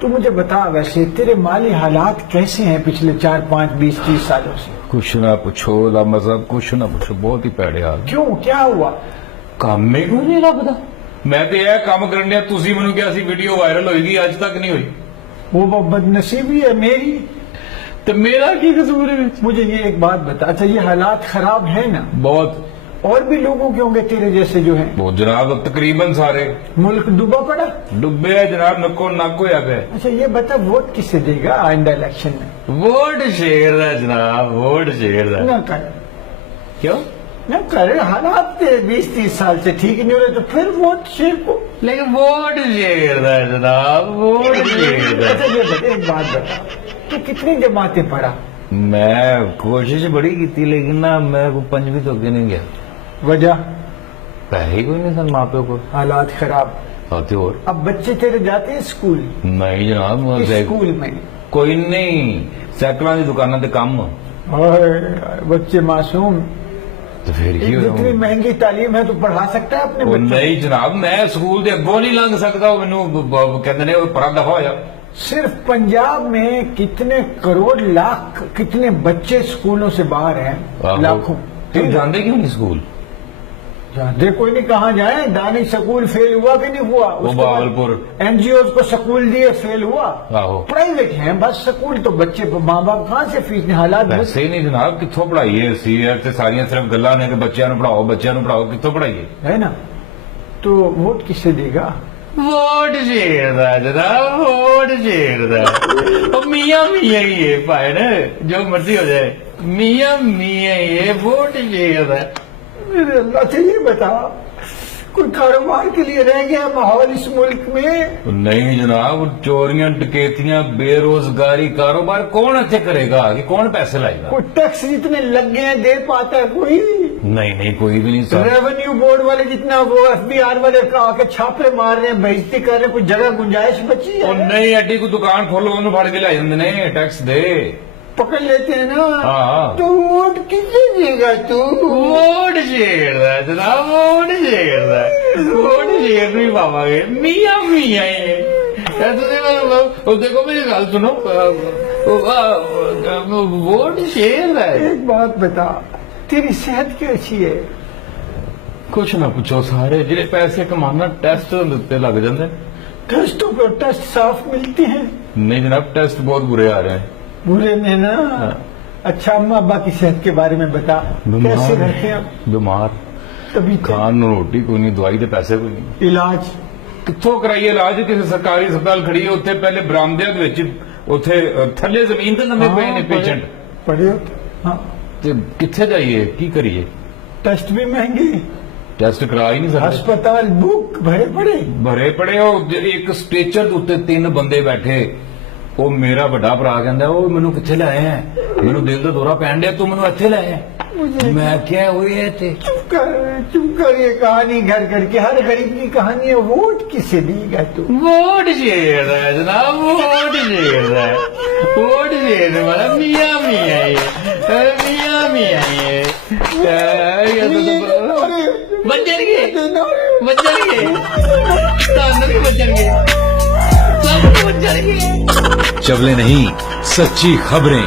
تو مجھے بتا ویسے تیرے مالی حالات کیسے ہیں پچھلے 4 5 20 30 سالوں سے؟ کچھ نہ پوچھو علامہ صاحب، کچھ نہ پوچھو، بہت ہی پیڑے حال۔ کیوں کیا ہوا؟ کام میں کیوں نہیں لگتا؟ میں تو یہ کام کرنے تسی منو کیا سی ویڈیو وائرل ہوئی گی اج تک نہیں ہوئی؟ وہ بدنصیبی ہے میری، تو میرا کی قصور ہے؟ مجھے یہ ایک بات بتا، اچھا یہ حالات خراب ہیں نا، بہت اور بھی لوگوں کے ہوں گے تیرے جیسے جو ہیں؟ وہ جناب تقریباً سارے ملک ڈوبا پڑا؟ ڈبے ہے جناب، نکو نک ہوا پہ۔ اچھا یہ بتا ووٹ کس سے دے گا آئندہ الیکشن میں؟ ووٹ شیر ہے جناب، ووٹ شیر ہے۔ نہ کر، کیوں؟ نہ کر، حالات 20 30 سال سے ٹھیک نہیں ہو رہے تو پھر ووٹ شیر کو۔ لیکن ووٹ شیر ہے جناب، ووٹ شیر ہے۔ اچھا یہ بتا، ایک بات بتا، تو کتنی جماعتیں پڑھا؟ میں کوشش بڑی کی تھی لیکن نا میں کو 5ویں تو اگے نہیں گیا، وجہ پیسے ہی کوئی نہیں سن ماں پیو کو حالات خراب۔ آتے اور اب بچے تیرے جاتے ہیں اسکول؟ نہیں جناب، اسکول میں کوئی نہیں، سائیکلوں کی دکانوں تے کام۔ بچے معصوم، تو پھر کی اتنی مہنگی تعلیم ہے تو پڑھا سکتا ہے اپنے بچوں؟ نہیں جناب، میں اسکول دے اگوں نہیں لنگ سکتا، مینوں کہتے نے پرا دفع ہو جا۔ صرف پنجاب میں کتنے کروڑ لاکھ کتنے بچے اسکولوں سے باہر ہیں؟ لاکھوں۔ تم جانتے کیوں نہیں اسکول؟ جانتے کوئی نہیں، کہاں جائیں؟ دانش سکول فیل ہوا کہ نہیں ہوا؟ وہ بہاولپور این جی اوز کو سکول دیے، فیل ہوا۔ آہو، پرائیویٹ ہیں بس سکول، تو بچے ماں باپ کہاں سے فیس نے حالات پیسے ہی نہیں جناب، کتوں پڑھائیے؟ سی تے ساری صرف گلاں نے کہ بچیاں نوں پڑھاؤ، بچیاں نوں پڑھاؤ، کتوں پڑھائیے؟ ہے نا؟ تو ووٹ کس سے دے گا؟ ووٹ شیر دا جناب، ووٹ شیر دا۔ میاں میاں ہی ہے بھائی نا، جو مرضی ہو جائے، میاں میاں ہی ہے، ووٹ شیر دا۔ میرے اللہ سے یہ بتا، کوئی کاروبار کے لیے رہ گیا ماحول اس ملک میں؟ نہیں جناب، چوریاں ڈکیتیاں، بے روزگاری، کاروبار کون اچھے کرے گا؟ کہ کون پیسے لائے گا؟ کوئی ٹیکس جتنے لگ گئے ہیں دے پاتا ہے کوئی؟ نہیں کوئی بھی نہیں سر۔ ریونیو بورڈ والے جتنا، وہ ایف بی آر والے آ کے چھاپے مار رہے ہیں، بےزتی کر رہے ہیں، کوئی جگہ گنجائش بچی اور ہے؟ نہیں، ایڈی کو دکان کھولو انہوں پھڑ کے لے جاندے نے، ٹیکس دے، پکڑ لیتے ہیں نا۔ ہاں۔ تو ووٹ کسے دے گا تو؟ ووٹ شیر دا جناب، ووٹ شیر دا، ووٹ شیر نہیں پاواں گے، میاں میاں ہی ہے۔ دیکھو میری گل سنو، ووٹ شیر ہے۔ ایک بات بتا، تیری صحت کیسی ہے؟ کچھ نہ پوچھو، سارے جڑے پیسے کمانا ٹیسٹ تے لگ جاندے۔ ٹیسٹوں کو ٹیسٹ صاف ملتے ہیں؟ نہیں جناب، ٹیسٹ بہت برے آ رہے ہیں۔ برے میں نا؟ اچھا اماں ابا کی صحت کے بارے میں بتا، کیسے رہتے ہیں؟ بیمار، کبھی کھان نو روٹی کوئی نہیں، دوائی دے پیسے کوئی نہیں۔ علاج کتوں کرائیے علاج؟ کسی سرکاری ہسپتال کھڑی ہے، اتنے پہلے برامدے دے وچ اتنے تھلے زمین تے لمے پے نے پیشنٹ، پڑے ہوتے؟ ہاں، تے کتھے جائیے، کی کریے؟ ٹیسٹ بھی مہنگے، ٹیسٹ کرا ہی نہیں سکتے، ہسپتال بک بھرے پڑے ہو۔ ایک اسٹریچر اتنے 3 بندے بیٹھے، وہ میرا بڑا برا کہندا ہے، وہ مینوں کتھے لے آئے ہیں؟ مینوں دل دا دورہ پین ڈیا، تو مینوں ایتھے لے آئے ہیں؟ میں کیا ہوئی ہے تے؟ چپ کر، یہ کہانی گھر گھر کی، ہر غریب کی کہانی ہے۔ ووٹ کسے دی گا تو؟ ووٹ شیر ہے جناب، ووٹ شیر ہے، ووٹ شیر ہے، مطلب میاں میاں ہی ہے، میاں میاں ہی ہے۔ بچن گے، بچن گے، تانوں بھی بچن گے، سب بچن گے۔ چولے نہیں، سچی خبریں۔